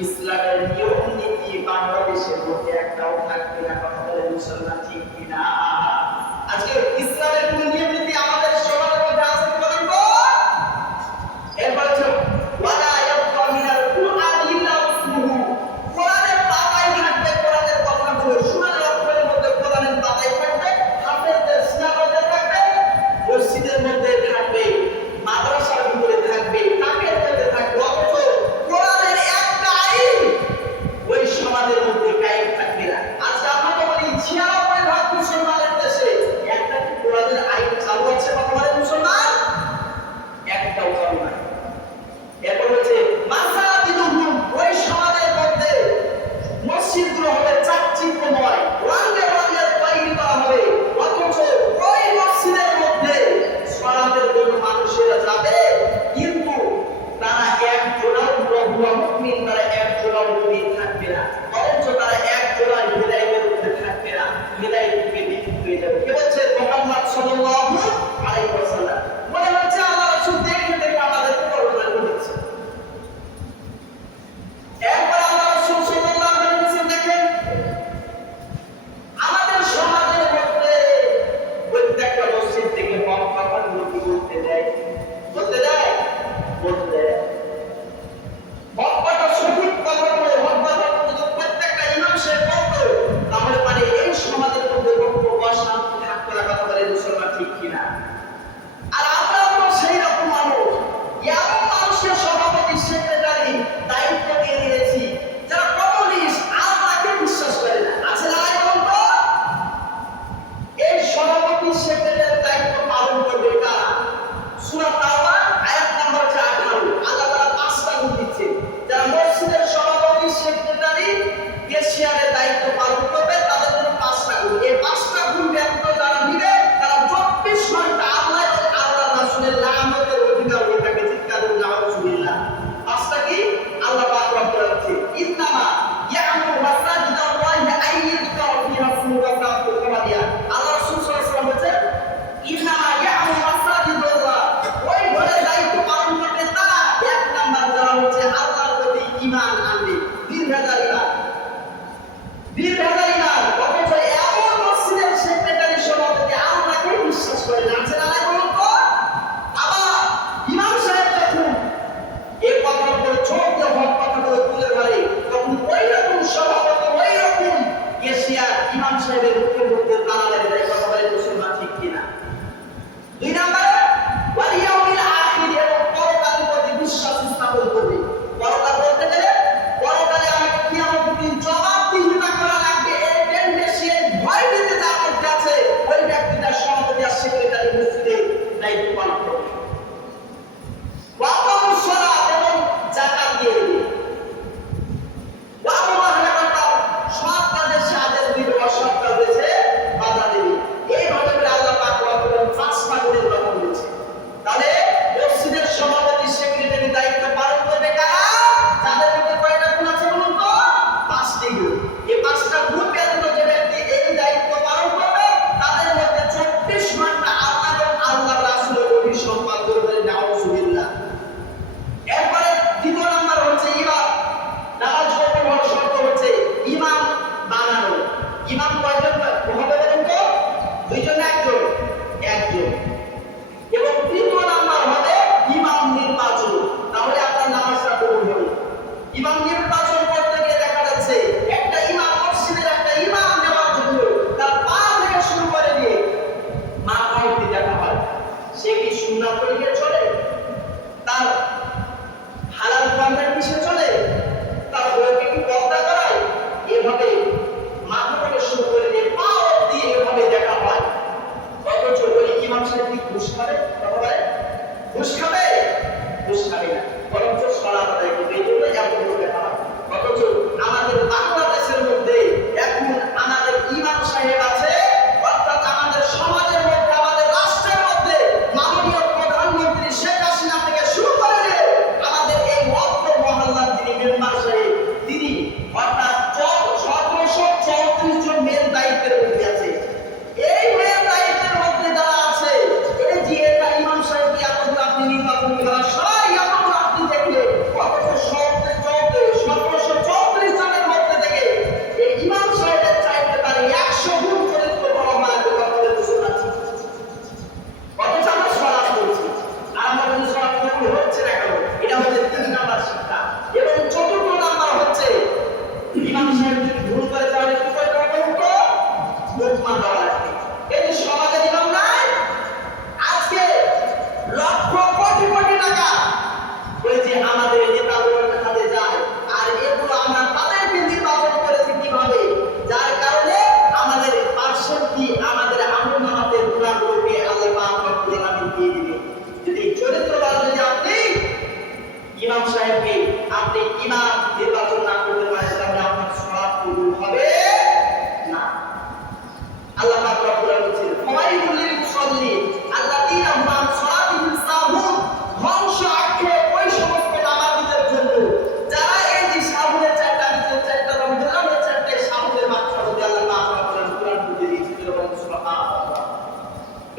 islander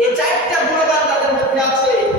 এই চারটা গুণগান তাদের মধ্যে আছে।